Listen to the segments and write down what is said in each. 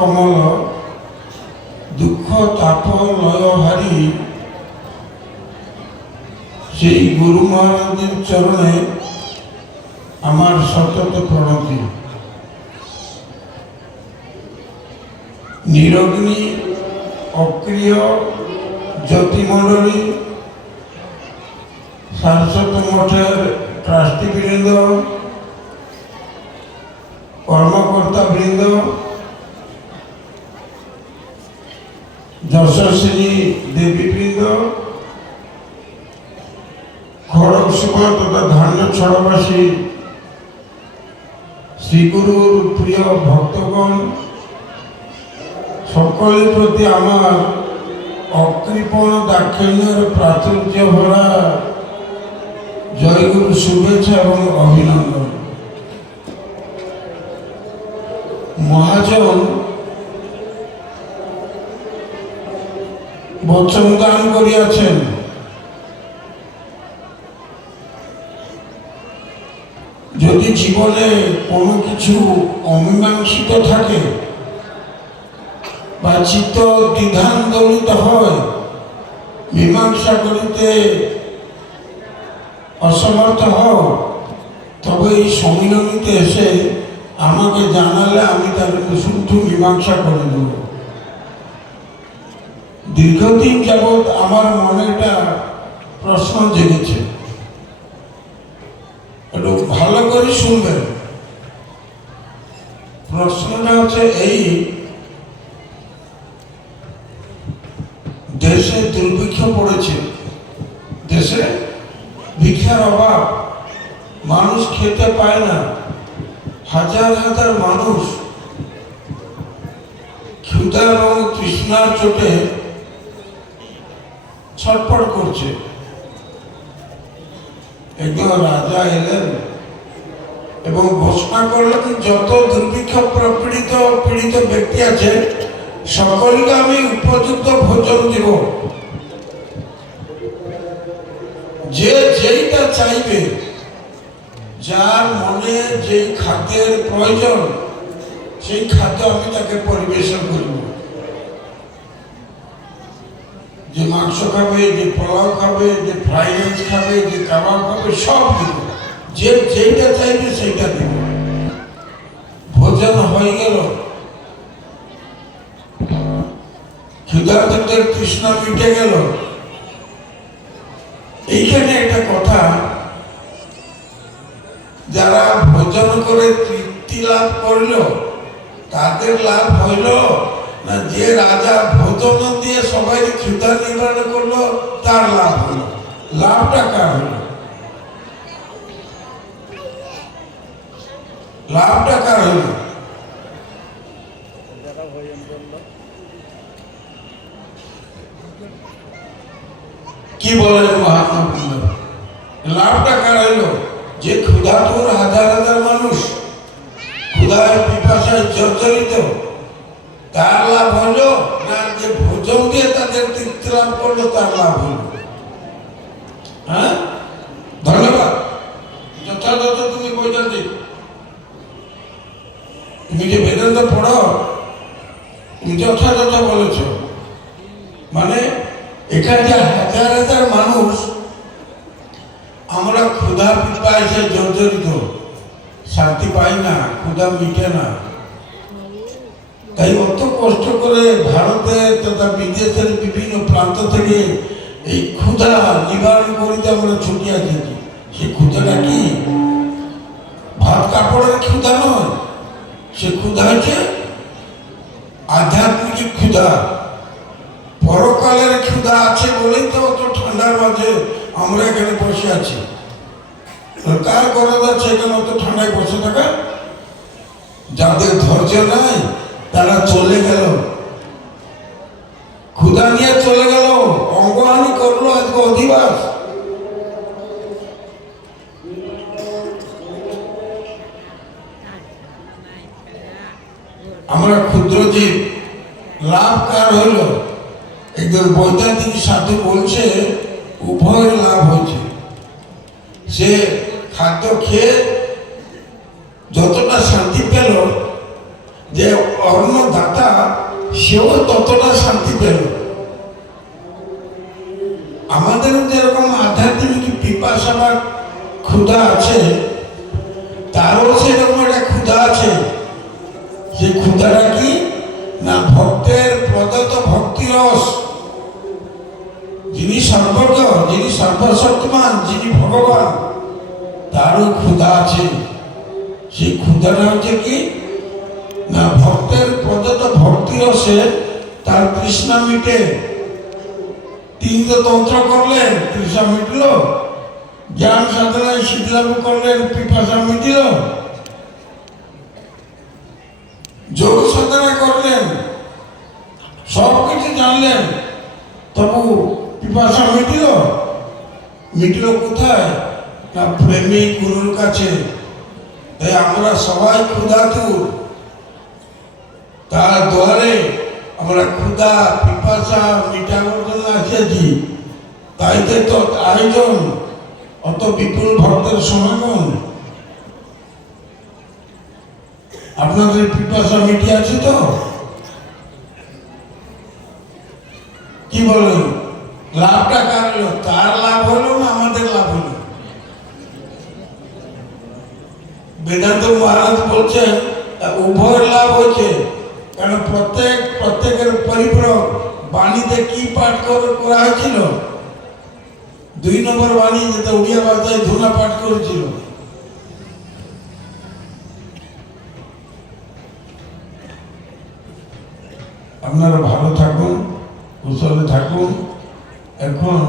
কমল দুঃখ তাপ লয় হারি সেই গুরু মহারাজের চরণে আমার সতত প্রণতি। নিরগ্নি অক্রিয় জ্যোতিমণ্ডলী, সারস্বত মঠের ট্রাস্টিবৃন্দ, কর্মকর্তা বৃন্দ, যশস্বী দেবীবৃন্দ, খড়গসিংহ তথা ধান্য ছড়বাসী শ্রীগুরুর প্রিয় ভক্তগণ, সকলের প্রতি আমার অকৃপণ দাক্ষিণ্যের প্রাচুর্য ভরা জয়গুরু শুভেচ্ছা এবং অভিনন্দন। মহাজন বচন দান করিয়াছেন, যদি জীবনে কোনো কিছু অমীমাংসিত থাকে বা চিত্ত দ্বিধান্দোলিত হয়, মীমাংসা করিতে অসমর্থ হও, তবে এই সম্মিলনীতে এসে আমাকে জানালে আমি তার শুদ্ধ মীমাংসা করে দেব। দীর্ঘদিন যাবৎ আমার মনে একটা প্রশ্ন জেগেছে, একটু ভালো করে শুনবেন। প্রশ্নটা হচ্ছে এই, দেশে দুর্ভিক্ষ পড়েছে, দেশে ভিক্ষার অভাব, মানুষ খেতে পায় না, হাজার হাজার মানুষ ক্ষুধা এবং তৃষ্ণার চোটে ছটফট করছে। একজন রাজা এলেন এবং ঘোষণা করলেন, যত দুর্ভিক্ষ পীড়িত ব্যক্তি আছে সকলকে আমি উপযুক্ত ভোজন দিব, যে যেইটা চাইবে, যার মনে যেই খাদ্যের প্রয়োজন সেই খাদ্য আমি তাকে পরিবেশন করব। যে মাংস খাবে, যে পোলাও খাবে, যে ফ্রাইড রাইস খাবে, যে কাবাব খাবে, সব দিব, যে যেইটা চাইবে সেইটা দিব। ভোজন হয়ে গেল, ক্ষুধার্তদের তৃষ্ণা মিটে গেল। এইখানে একটা কথা, যারা ভোজন করে তৃপ্তি লাভ করল তাদের লাভ হইল না, যে রাজা ভোজন দিয়ে সবাই ক্ষুধা নিবারণ করলো তার লাভ হলো? লাভটা কার হলো? লাভটা কার হলো? কি বলেন মহাত্মা? লাভটা কার হইল? যে ক্ষুধাতুর হাজার হাজার মানুষ ক্ষুধায় পিপাসায় জর্জরিত, তার লাভ হলো না যে ভোজন দিয়ে তাদের তৃপ্তি লাভ করলো তার লাভ হলো? হ্যাঁ, ধন্যবাদ। যথাযথ তুমি বলছি, তুমি যে বেদান্ত পড়ো, তুমি যথাযথ বলেছ। মানে এখানে যে হাজার হাজার মানুষ, আমরা ক্ষুধা পিপাসায় জর্জরিত, শান্তি পাই না, ক্ষুধা মিটে না, তাই অত কষ্ট করে ভারতের তথা বিদেশের বিভিন্ন প্রান্ত থেকে এই ক্ষুধা নিবারণ করিতে আমরা ছুটিয়া যেতে। সে ক্ষুধাটা কি ভাত কাপড়ের ক্ষুধা নয়, সে ক্ষুধা হচ্ছে আধ্যাত্মিক ক্ষুধা, পরকালের ক্ষুধা আছে বলেই তো অত ঠান্ডার মাঝে আমরা এখানে বসে আছি। কার গরজ আছে এখানে অত ঠান্ডায় বসে থাকা? যাদের ধৈর্য নাই তারা চলে গেল, ক্ষুধা নিয়ে চলে গেল, অঙ্গহানি করলো আজকে অধিবাস। আমরা ক্ষুদ্র জীব, লাভ কার হইল? একজন বৈদ্যান্তিক সাধু বলছে উভয়ের লাভ হয়েছে। সে খাদ্য খেয়ে যতটা শান্তি পেল, যে অন্নদাতা সেও ততটা শান্তি পেল। আমাদের যেরকম আধ্যাত্মিক পিপাসা বা ক্ষুধা আছে, তারও সেরকম একটা ক্ষুধা আছে। সেই ক্ষুধাটা কি না, ভক্তের প্রদত্ত ভক্তিরস। যিনি সর্বজ্ঞ, যিনি সর্বশক্তিমান, যিনি ভগবান, তারও ক্ষুধা আছে। সেই ক্ষুধাটা হচ্ছে কি না, ভক্তের প্রদত্ত ভক্তিরসে তার তৃষ্ণা মিটে। তিনি তো তন্ত্র করলেন, তৃষ্ণা মিটল। জ্ঞান সাধনায় সিদ্ধিলাভ করলেন, পিপাসা মিটিল। যোগ সাধনা করলেন, সবকিছু জানলেন, তবু পিপাসা মিটিল। মিটিল কোথায় না, প্রেমিক গুরুর কাছে। তাই আমরা সবাই ক্ষুধাতুর, তার দ্বারে আমরা ক্ষুধা পিপাসা মিটানোর জন্য এসেছি। তাই তো আয়োজন, অত বিপুল ভক্তের সমাগম। আপনাদের পিপাসা মিটিয়ে আছে তো? কি বলেন? লাভটা কার হলো? তার লাভ হলো না আমাদের লাভ হলো? বেদান্ত মহারাজ বলছেন উভয়ের লাভ হয়েছে। কারণ প্রত্যেকের পরিপূরক বাণীতে কি পাঠ করা হয়েছিল? 2 নম্বর বাণী, যেটা উড়িয়া ভাষায় ধুনা পাঠ করেছিল। আপনারা ভালো থাকুন, কুশলে থাকুন। এখন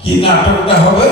কি নাটকটা হবে?